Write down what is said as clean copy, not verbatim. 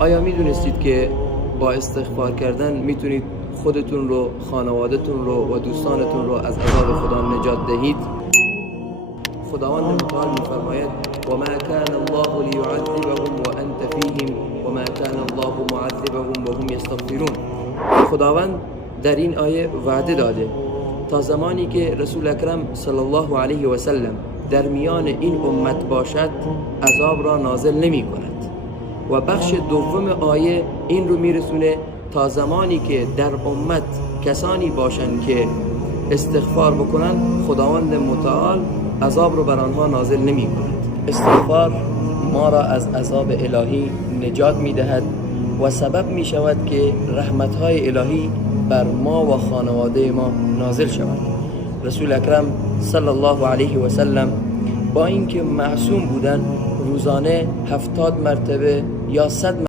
آیا میدونستید که با استغفار کردن میتونید خودتون رو، خانوادتون رو و دوستانتون رو از عذاب خدا نجات دهید؟ خداوند متعال میفرماید و ما کان الله لیعذبهم وانت فیهم و ما کان الله معذبهم وهم یستغفرون. خداوند در این آیه وعده داده تا زمانی که رسول اکرم صلی الله علیه و سلم در میان این امت باشد عذاب را نازل نمی کند. و بخش دوم آیه این رو میرسونه تا زمانی که در امت کسانی باشند که استغفار بکنن خداوند متعال عذاب رو بر آنها نازل نمی کند. استغفار ما را از عذاب الهی نجات می دهد و سبب می شود که رحمتهای الهی بر ما و خانواده ما نازل شود. رسول اکرم صلی الله علیه و سلم با اینکه معصوم بودن روزانه 70 مرتبه یا 100